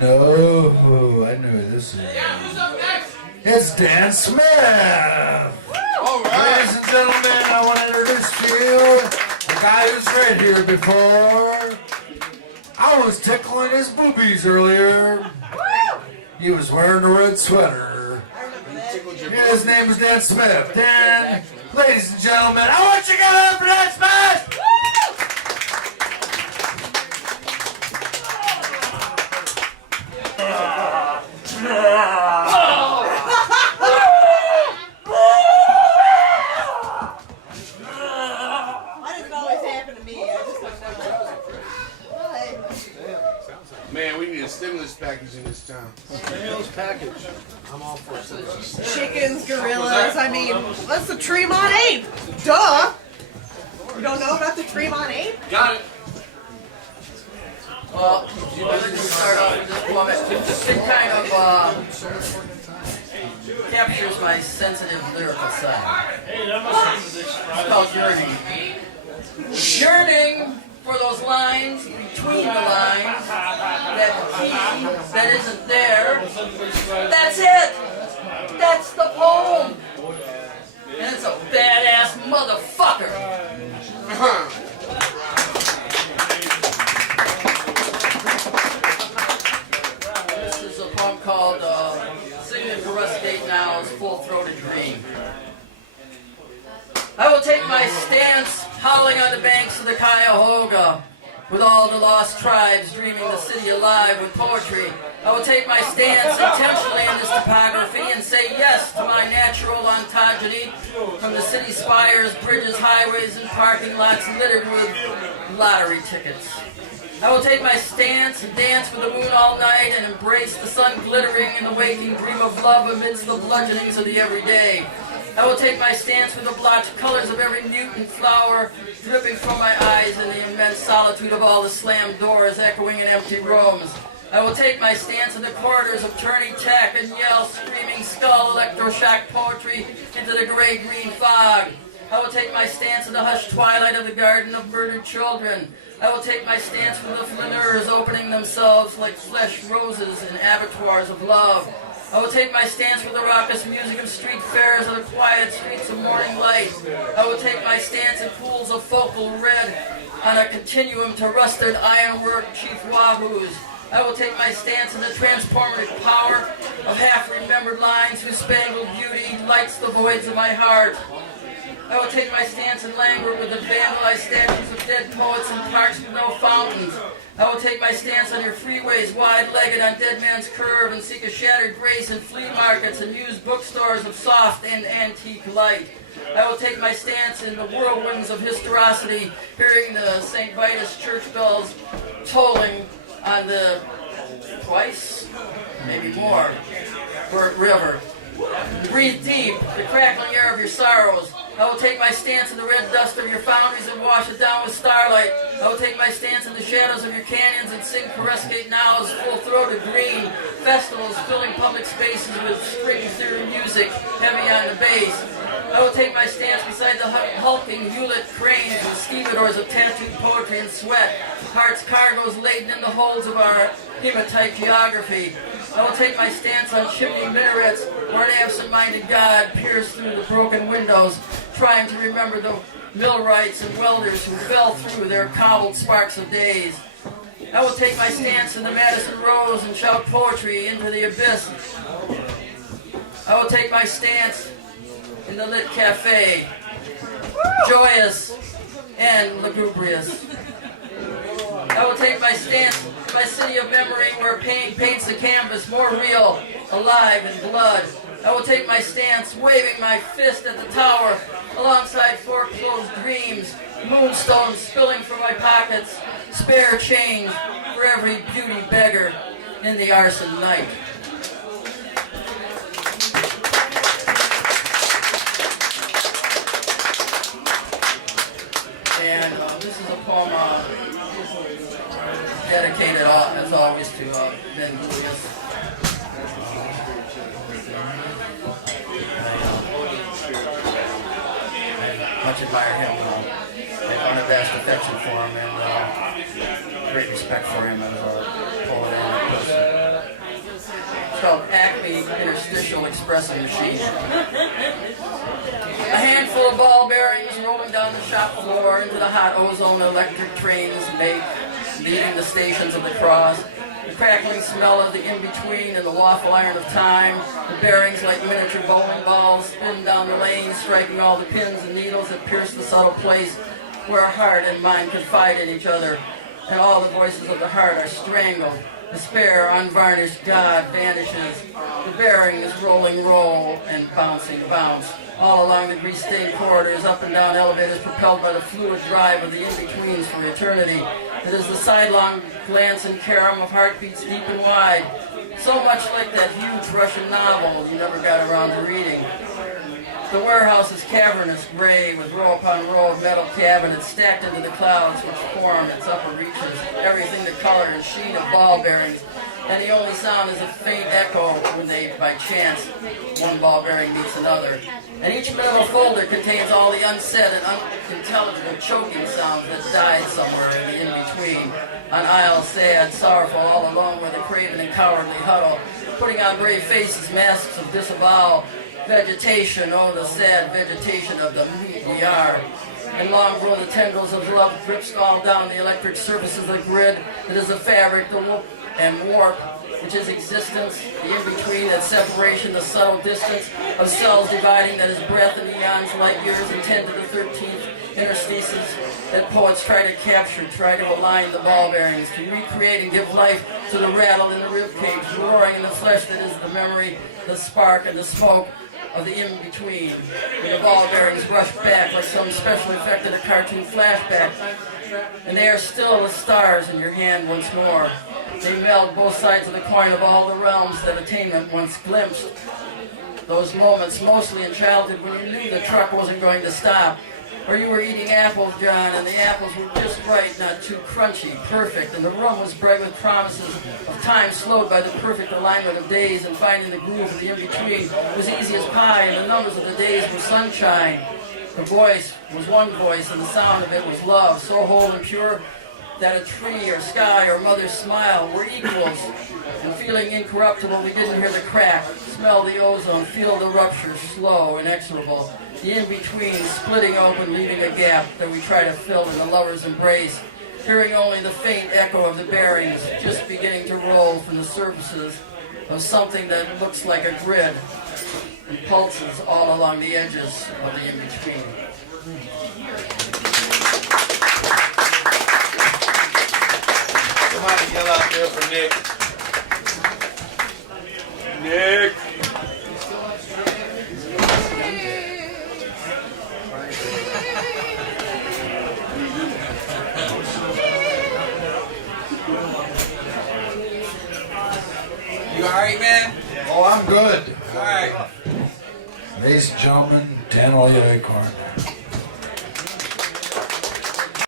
No, I know who this is. Yeah, who's up next? It's Dan Smith! All right. Ladies and gentlemen, I want to introduce to you the guy who's right here before. I was tickling his boobies earlier. He was wearing a red sweater. His name is Dan Smith. Dan, ladies and gentlemen, I want you to give it up for Dan Smith! Man, we need a stimulus package in this town. Stimulus package. I'm all for it. Chickens, gorillas, I mean, what's the Tremont ape? Duh! You don't know about the Tremont ape? Got it. Well, let me start off with this poem. It kind of captures my sensitive lyrical side. It's called Yearning. Yearning for those lines between the lines, that key that isn't there. That's it! That's the poem! And it's a badass motherfucker! This is a poem called Singing to Rusticate Now's Full-Throated Dream. I will take my stance howling on the banks of the Cuyahoga, with all the lost tribes dreaming the city alive with poetry. I will take my stance intentionally in this topography and say yes to my natural ontogeny from the city spires, bridges, highways, and parking lots littered with lottery tickets. I will take my stance and dance with the moon all night and embrace the sun glittering in the waking dream of love amidst the bludgeonings of the everyday. I will take my stance with the blotched colors of every mutant flower dripping from my eyes in the immense solitude of all the slammed doors echoing in empty rooms. I will take my stance in the corridors of turning tech and yell screaming skull electroshock poetry into the gray green fog. I will take my stance in the hushed twilight of the garden of murdered children. I will take my stance with the flaneurs opening themselves like flesh roses in abattoirs of love. I will take my stance with the raucous music of street fairs and the quiet streets of morning light. I will take my stance in pools of focal red on a continuum to rusted ironwork chief wahoos. I will take my stance in the transformative power of half-remembered lines whose spangled beauty lights the voids of my heart. I will take my stance in languor with the vandalized statues of dead poets in parks with no fountains. I will take my stance on your freeways, wide-legged on Dead Man's Curve, and seek a shattered grace in flea markets and used bookstores of soft and antique light. I will take my stance in the whirlwinds of historicity, hearing the St. Vitus church bells tolling on the twice, maybe more, burnt river. Breathe deep, the crackling air of your sorrows. I will take my stance in the red dust of your foundries and wash it down with starlight. I will take my stance in the shadows of your canyons and sing Coruscate Now's full-throated green. Festivals filling public spaces with string-theory music, heavy on the bass. I will take my stance beside the hulking Hewlett cranes and stevedores of tattooed poetry and sweat, hearts cargoes laden in the holds of our hematite geography. I will take my stance on chimney minarets where an absent-minded God peers through the broken windows, trying to remember the millwrights and welders who fell through their cobbled sparks of days. I will take my stance in the Madison Rose and shout poetry into the abyss. I will take my stance in the lit cafe, joyous and lugubrious. I will take my stance in my city of memory where pain paints the canvas more real, alive in blood. I will take my stance waving my fist at the tower alongside foreclosed dreams, moonstones spilling from my pockets, spare change for every beauty beggar in the arson night. And this is a poem dedicated, as always, to Ben Julius. Much admire him. I have unabashed affection for him and great respect for him as a poet and a person. called Acme Interstitial Expressing Machine. A handful of ball bearings rolling down the shop floor into the hot ozone electric trains leaving the stations of the cross. The crackling smell of the in-between and the waffle iron of time. The bearings like miniature bowling balls spin down the lane, striking all the pins and needles that pierce the subtle place where heart and mind confide in each other. And all the voices of the heart are strangled. Despair, unvarnished God vanishes. The bearing is rolling roll and bouncing bounce. All along the grease-stained corridors, up and down elevators propelled by the fluid drive of the in-betweens for eternity. It is the sidelong glance and carom of heartbeats deep and wide. So much like that huge Russian novel you never got around to reading. The warehouse is cavernous, gray, with row upon row of metal cabinets stacked into the clouds which form its upper reaches. Everything the color and sheen of ball bearings, and the only sound is a faint echo when they, by chance, one ball bearing meets another. And each metal folder contains all the unsaid and unintelligible choking sounds that died somewhere in the in-between. On aisles, sad, sorrowful, all alone where the craven and cowardly huddle, putting on brave faces, masks of disavowal. Vegetation, oh the sad vegetation of the meat-yard. And long grow the tendrils of love drips all down the electric surface of the grid. It is the fabric, the whoop and warp, which is existence, the in-between, that separation, the subtle distance of cells dividing that is breath and eons, light years, and 10 to the 13th interstices that poets try to capture, try to align the ball bearings, to recreate and give life to the rattle in the ribcage, roaring in the flesh that is the memory, the spark and the smoke of the in-between. When the ball bearings rush back like some special effect in a cartoon flashback, and they are still the stars in your hand once more. They meld both sides of the coin of all the realms that attainment once glimpsed. Those moments, mostly in childhood, when you knew the truck wasn't going to stop, or you were eating apples, John, and the apples were just right, not too crunchy, perfect, and the room was bright with promises of time slowed by the perfect alignment of days, and finding the groove of the in-between was easy as pie, and the numbers of the days were sunshine. The voice was one voice, and the sound of it was love, so whole and pure that a tree or sky or mother's smile were equals. And feeling incorruptible, we didn't hear the crack, smell the ozone, feel the rupture, slow, inexorable. The in-between splitting open, leaving a gap that we try to fill in the lover's embrace. Hearing only the faint echo of the bearings, just beginning to roll from the surfaces of something that looks like a grid and pulses all along the edges of the in-between. Somebody yell out there for Nick. Nick! You alright, man? Oh, I'm good. Alright. Ladies and gentlemen, Dan O'Leary Corner.